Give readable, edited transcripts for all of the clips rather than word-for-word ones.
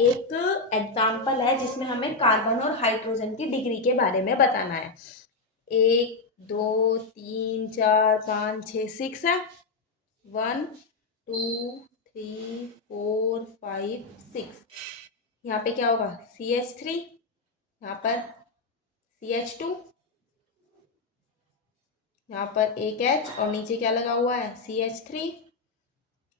एक एग्जाम्पल है जिसमें हमें कार्बन और हाइड्रोजन की डिग्री के बारे में बताना है। 1 2 3 4 5 6 6 है। 1 2 3 4 5 6। यहाँ पे क्या होगा CH3, यहाँ पर CH2, यहाँ पर एक H और नीचे क्या लगा हुआ है CH3,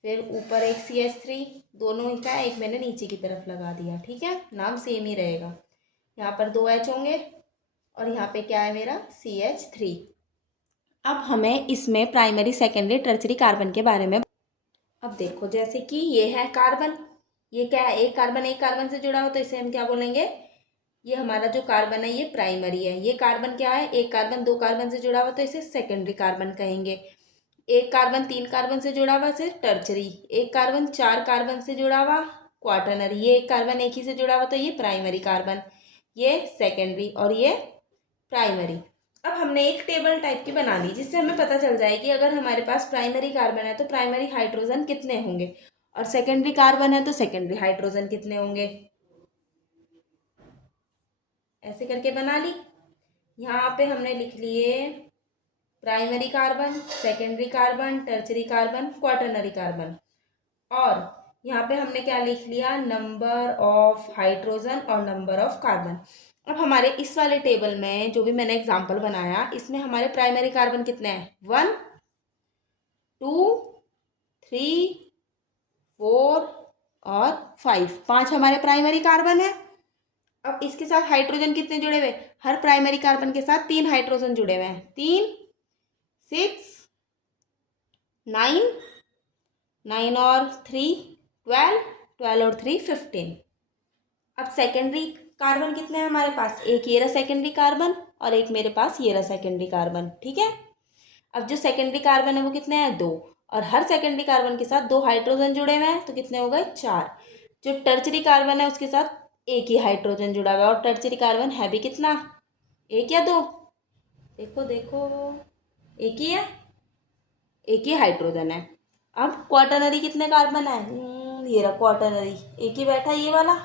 फिर ऊपर एक CH3, दोनों ही का एक मैंने नीचे की तरफ लगा दिया। ठीक है, नाम सेम ही रहेगा। यहाँ पर 2 H होंगे और यहाँ पे क्या है मेरा CH3। अब हमें इसमें प्राइमरी सेकेंडरी टर्शरी कार्बन के बारे में अब देखो, जैसे कि ये है कार्बन, ये क्या है एक कार्बन से जुड़ा हो तो इसे हम क्या बोलेंगे, ये हमारा जो कार्बन है ये प्राइमरी है। ये कार्बन क्या है, एक कार्बन 2 कार्बन से जुड़ा हुआ तो इसे सेकेंडरी कार्बन कहेंगे। एक कार्बन 3 कार्बन से जुड़ा हुआ इसे टर्चरी। एक कार्बन 4 कार्बन से जुड़ा हुआ क्वाटरनरी। ये एक कार्बन एक ही से जुड़ा हुआ तो ये प्राइमरी कार्बन, ये सेकेंडरी और ये प्राइमरी। अब हमने एक टेबल टाइप की बना ली जिससे हमें पता चल जाए कि अगर हमारे पास प्राइमरी कार्बन है तो प्राइमरी हाइड्रोजन कितने होंगे और सेकेंडरी कार्बन है तो सेकेंडरी हाइड्रोजन कितने होंगे। ऐसे करके बना ली। यहाँ पे हमने लिख लिए primary carbon, secondary carbon, tertiary carbon, quaternary carbon. और यहाँ पे हमने क्या लिख लिया, नंबर ऑफ हाइड्रोजन और नंबर ऑफ कार्बन। अब हमारे इस वाले टेबल में जो भी मैंने एग्जांपल बनाया इसमें हमारे प्राइमरी कार्बन कितने हैं, 1 2 3 4 और 5। 5 हमारे प्राइमरी कार्बन है। अब इसके साथ हाइड्रोजन कितने जुड़े हुए, हर प्राइमरी कार्बन के साथ 3 हाइड्रोजन जुड़े हुए हैं। 3 6 9, 9 और 3 12, 12 और 3 15। अब सेकेंडरी कार्बन कितने हैं हमारे पास, एक ये रहा सेकेंडरी कार्बन और एक मेरे पास ये रहा सेकेंडरी कार्बन। ठीक है, अब जो सेकेंडरी कार्बन है वो कितने हैं, 2, और हर सेकेंडरी कार्बन के साथ 2 हाइड्रोजन जुड़े हुए हैं तो कितने हो गए, 4। जो टर्चरी कार्बन है उसके साथ एक ही हाइड्रोजन जुड़ा हुआ है और टर्चरी कार्बन है भी कितना, 1 या 2, देखो देखो एक ही है, एक ही हाइड्रोजन है। अब क्वाटरनरी कितने कार्बन है, ये रहा क्वाटरनरी, एक ही बैठा ये वाला,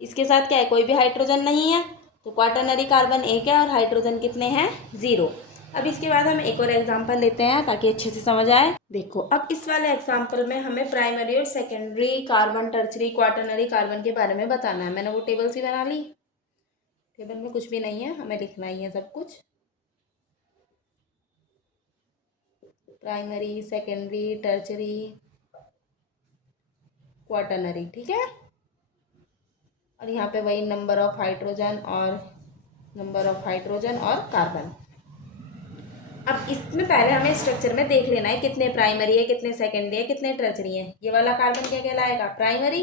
इसके साथ क्या है कोई भी हाइड्रोजन नहीं है तो क्वाटरनरी कार्बन 1 है और हाइड्रोजन कितने हैं, 0। अब इसके बाद हम एक और एग्जांपल लेते हैं ताकि अच्छे से समझ आए। देखो, अब इस वाले एग्जांपल में हमें प्राइमरी और secondary carbon, tertiary, quaternary carbon के बारे में बताना है। मैंने वो टेबल सी बना ली, टेबल में कुछ भी नहीं है, हमें लिखना ही है सब कुछ, प्राइमरी, सेकेंडरी, टर्चरी, क्वाटरनरी। ठीक है, और यहाँ पे वही नंबर ऑफ हाइड्रोजन और कार्बन। अब इसमें पहले हमें स्ट्रक्चर में देख लेना है कितने प्राइमरी है, कितने सेकेंडरी है, कितने टर्चरी है। ये वाला कार्बन क्या कहलाएगा, प्राइमरी।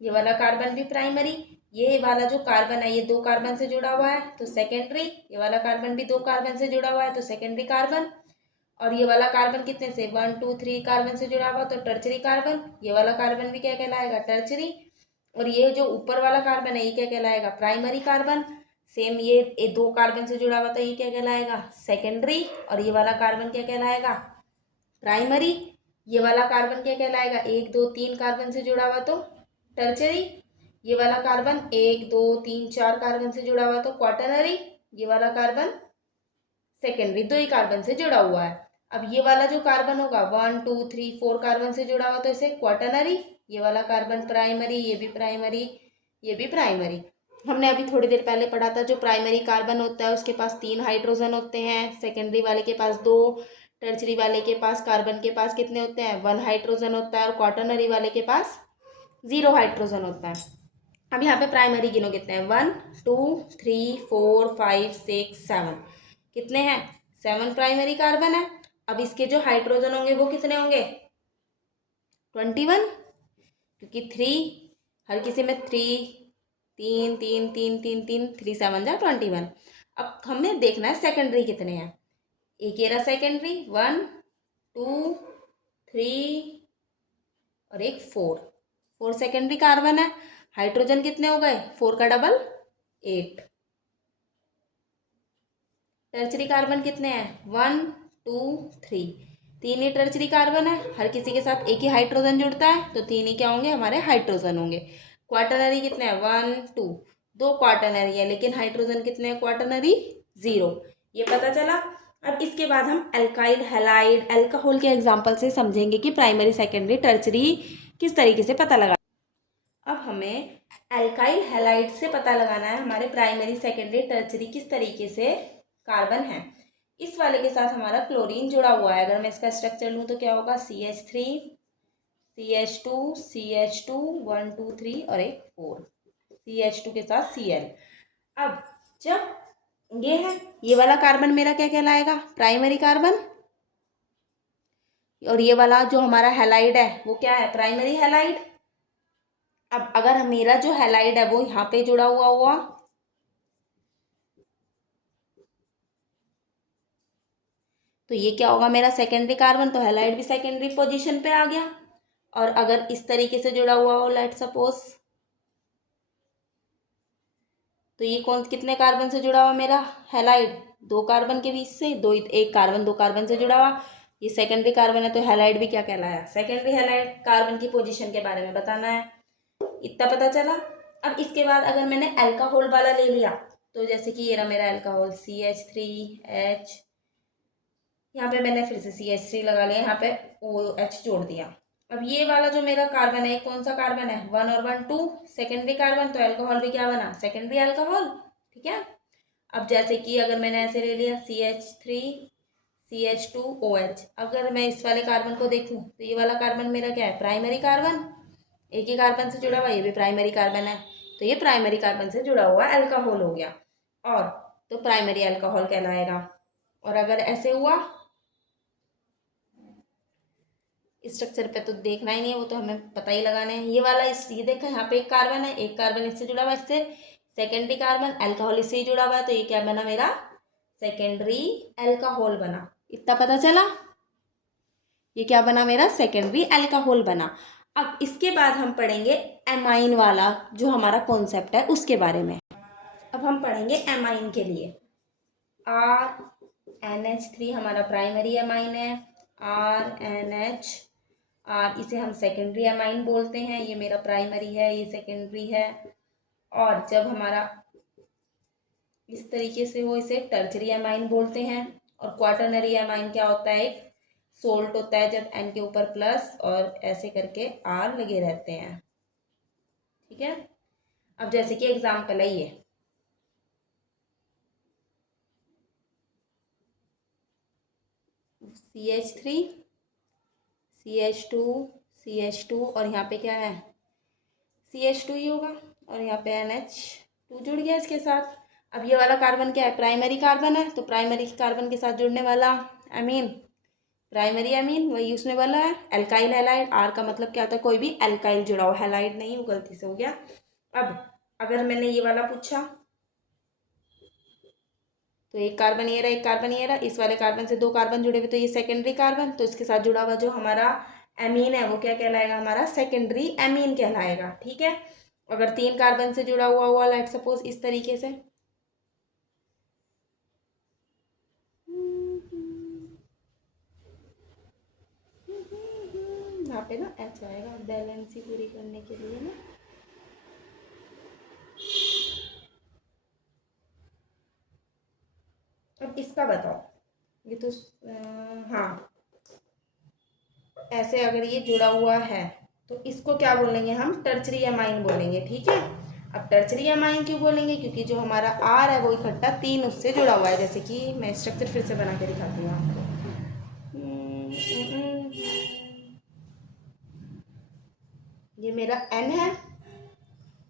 ये वाला कार्बन भी प्राइमरी। ये वाला जो कार्बन है ये 2 कार्बन से जुड़ा हुआ है तो सेकेंडरी। ये वाला कार्बन भी 2 कार्बन से जुड़ा हुआ है तो सेकेंडरी कार्बन। और ये वाला कार्बन कितने से, 1 2 3 कार्बन से जुड़ा हुआ तो टर्चरी कार्बन। ये वाला कार्बन भी क्या कहलाएगा, टर्चरी। और ये जो ऊपर वाला कार्बन है ये क्या कहलाएगा, प्राइमरी कार्बन। सेम ये 2 कार्बन से जुड़ा हुआ था ये क्या कहलाएगा, सेकेंडरी। और ये वाला कार्बन क्या कहलाएगा, प्राइमरी। ये वाला कार्बन क्या कहलाएगा, 1 2 3 कार्बन से जुड़ा हुआ तो टर्चरी। ये वाला कार्बन 1 2 3 4 कार्बन से जुड़ा हुआ तो क्वाटरनरी। ये वाला कार्बन सेकेंडरी, 2 ही कार्बन से जुड़ा हुआ है। अब ये वाला जो कार्बन होगा 1 2 3 4 कार्बन से जुड़ा हुआ तो इसे क्वाटरनरी। ये वाला कार्बन प्राइमरी, ये भी प्राइमरी, ये भी प्राइमरी। हमने अभी थोड़ी देर पहले पढ़ा था जो प्राइमरी कार्बन होता है उसके पास 3 हाइड्रोजन होते हैं, सेकेंडरी वाले के पास 2, टर्चरी वाले के पास कार्बन के पास कितने होते हैं, 1 हाइड्रोजन होता है और क्वाटरनरी वाले के पास 0 हाइड्रोजन होता है। अब यहाँ पे प्राइमरी गिनो कितने हैं, 1 2 3 4 5 6 7, कितने हैं, 7 प्राइमरी कार्बन है। अब इसके जो हाइड्रोजन होंगे वो कितने होंगे, 21, क्योंकि 3 हर किसी में 3 3 3 3 3 3 3 7 जा 21। अब हमें देखना है सेकेंडरी कितने हैं, एक ये रहा सेकेंडरी 1 2 3 और एक 4 सेकेंडरी कार्बन है। हाइड्रोजन कितने हो गए, 4 का डबल 8। टर्चरी कार्बन कितने हैं, 1 2 3, 3 ही टर्चरी कार्बन है। हर किसी के साथ एक ही हाइड्रोजन जुड़ता है तो 3 ही क्या होंगे, हमारे हाइड्रोजन होंगे। क्वाटरनरी कितने हैं, 1 2, 2 क्वाटरनरी है, लेकिन हाइड्रोजन कितने हैं क्वाटरनरी, 0। ये पता चला। अब इसके बाद हम अल्काइल हैलाइड अल्कोहल के एग्जाम्पल से समझेंगे कि प्राइमरी सेकेंडरी टर्चरी किस तरीके से पता लगा। अब हमें अल्काइल हैलाइड से पता लगाना है हमारे प्राइमरी सेकेंडरी टर्चरी किस तरीके से कार्बन है। इस वाले के साथ हमारा क्लोरीन जुड़ा हुआ है। अगर मैं इसका स्ट्रक्चर लूँ तो क्या होगा, CH3 CH2 CH2 1 2 3 और एक 4, CH2 के साथ Cl। अब जब ये है, ये वाला कार्बन मेरा क्या कहलाएगा, प्राइमरी कार्बन, और ये वाला जो हमारा हैलाइड है वो क्या है, प्राइमरी हैलाइड। अब अगर मेरा जो हैलाइड है वो यहाँ पे जुड़ा हुआ हुआ तो ये क्या होगा, मेरा सेकेंडरी कार्बन, तो हैलाइड भी सेकेंडरी पोजीशन पे आ गया। और अगर इस तरीके से जुड़ा हुआ हो लेट सपोज, तो ये कौन कितने कार्बन से जुड़ा हुआ मेरा हैलाइड, 2 कार्बन के बीच से, दो एक कार्बन 2 कार्बन से जुड़ा हुआ। ये सेकेंडरी कार्बन है तो हैलाइड भी क्या कहलाया, सेकेंडरी हैलाइड। कार्बन की पोजीशन के बारे में बताना है, इतना पता चला। अब इसके बाद अगर मैंने अल्कोहल वाला ले लिया, तो जैसे कि ये रहा मेरा अल्कोहल CH3H, यहाँ पे मैंने फिर से CH3 लगा लिया, यहाँ पे OH जोड़ दिया। अब ये वाला जो मेरा कार्बन है कौन सा कार्बन है, 1 और 1 2 सेकेंडरी कार्बन, तो अल्कोहल भी क्या बना, सेकेंडरी अल्कोहल। ठीक है। अब जैसे कि अगर मैंने ऐसे ले लिया CH3 CH2OH, अगर मैं इस वाले कार्बन को देखूं तो ये वाला कार्बन मेरा क्या है, प्राइमरी कार्बन, एक ही कार्बन से जुड़ा हुआ, ये भी प्राइमरी कार्बन है, तो ये प्राइमरी कार्बन से जुड़ा हुआ अल्कोहल हो गया, और तो प्राइमरी अल्कोहल कहलाएगा। और अगर ऐसे हुआ, स्ट्रक्चर पे तो देखना ही नहीं है, वो तो हमें पता ही लगाना है। ये वाला ये देखा यहाँ पे एक कार्बन है, एक कार्बन इससे जुड़ा हुआ है, इससे सेकेंडरी कार्बन, अल्कोहल इससे ही जुड़ा हुआ है, तो ये क्या बना मेरा, सेकेंडरी अल्कोहल बना। इतना पता चला, ये क्या बना मेरा, सेकेंडरी अल्कोहल बना। अब इसके बाद हम पढ़ेंगे एमाइन वाला जो हमारा कॉन्सेप्ट है उसके बारे में। अब हम पढ़ेंगे एमाइन के लिए। RNH3 हमारा प्राइमरी एमाइन है, RNH, इसे हम सेकेंडरी एमाइन बोलते हैं, ये मेरा प्राइमरी है, ये सेकेंडरी है। और जब हमारा इस तरीके से हो, इसे टर्चरी एमाइन बोलते हैं। और क्वाटरनरी एमाइन क्या होता है, एक सोल्ट होता है जब N के ऊपर प्लस और ऐसे करके R लगे रहते हैं। ठीक है। अब जैसे कि एग्जाम्पल है ये, CH3 CH2 CH2 और यहाँ पे क्या है, CH2 ही होगा, और यहाँ पे NH2 जुड़ गया इसके साथ। अब ये वाला कार्बन क्या है, प्राइमरी कार्बन है, तो प्राइमरी कार्बन के साथ जुड़ने वाला अमीन, प्राइमरी अमीन वही उसमें वाला है। अल्काइल हैलाइड, R का मतलब क्या होता है, कोई भी अल्काइल जुड़ा हो, हैलाइड नहीं, वो गलती से हो गया। अब अगर मैंने ये वाला पूछा तो एक कार्बन ये रहा, एक कार्बन ये रहा, इस वाले कार्बन से 2 कार्बन जुड़े हुए, तो ये सेकेंडरी कार्बन, तो इसके साथ जुड़ा हुआ जो हमारा एमीन है वो क्या कहलाएगा, हमारा सेकेंडरी एमीन कहलाएगा। ठीक है। अगर 3 कार्बन से जुड़ा हुआ लेट सपोज इस तरीके से, यहाँ पे ना H आएगा बैलेंसी पूरी करने के लिए ना। अब इसका बताओ, ये तो हाँ, ऐसे अगर ये जुड़ा हुआ है तो इसको क्या बोलेंगे हम, टर्चरी एमाइन बोलेंगे। ठीक है। अब टर्चरी एमाइन क्यों बोलेंगे, क्योंकि जो हमारा R है वो इकट्ठा 3 उससे जुड़ा हुआ है। जैसे कि मैं स्ट्रक्चर फिर से बना के दिखाती हूँ आपको। ये मेरा N है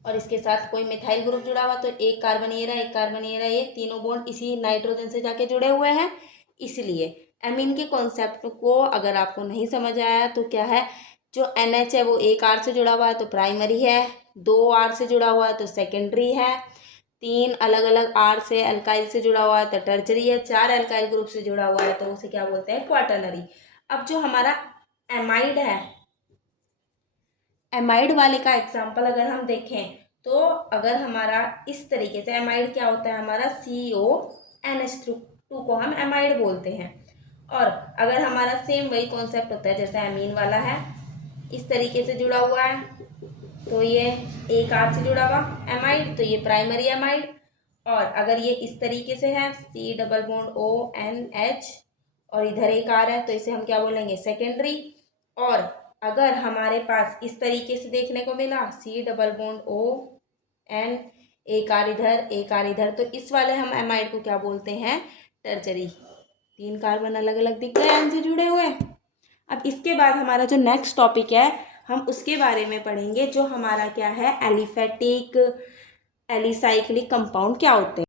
और इसके साथ कोई मिथाइल ग्रुप जुड़ा हुआ, तो एक कार्बन ये रहा, एक कार्बन ये रहा, ये तीनों बॉन्ड इसी नाइट्रोजन से जाके जुड़े हुए हैं। इसलिए एमीन के कॉन्सेप्ट को अगर आपको नहीं समझ आया तो क्या है, जो NH है वो एक R से जुड़ा हुआ है तो प्राइमरी है, 2 R से जुड़ा हुआ है तो सेकेंडरी है, 3 अलग अलग R से अल्काइल से जुड़ा हुआ है तो टर्चरी है, 4 अल्काइल ग्रुप से जुड़ा हुआ है तो उसे क्या बोलते हैं, क्वाटरनरी। अब जो हमारा एमाइड है, एमाइड वाले का एग्जाम्पल अगर हम देखें तो अगर हमारा इस तरीके से, एमाइड क्या होता है हमारा, CONH2 को हम एमाइड बोलते हैं। और अगर हमारा सेम वही कॉन्सेप्ट होता है जैसे एमीन वाला है, इस तरीके से जुड़ा हुआ है, तो ये एक R से जुड़ा हुआ एमाइड, तो ये प्राइमरी एमाइड। और अगर ये इस तरीके से है C+ONH और इधर एक R है तो इसे हम क्या बोलेंगे, सेकेंडरी। और अगर हमारे पास इस तरीके से देखने को मिला C+ON, एक R इधर एक R इधर, तो इस वाले हम एमाइड को क्या बोलते हैं, टर्चरी। 3 कार्बन अलग अलग दिख गए एन से जुड़े हुए। अब इसके बाद हमारा जो नेक्स्ट टॉपिक है हम उसके बारे में पढ़ेंगे, जो हमारा क्या है, एलिफेटिक एलिसाइक्लिक कंपाउंड क्या होते हैं।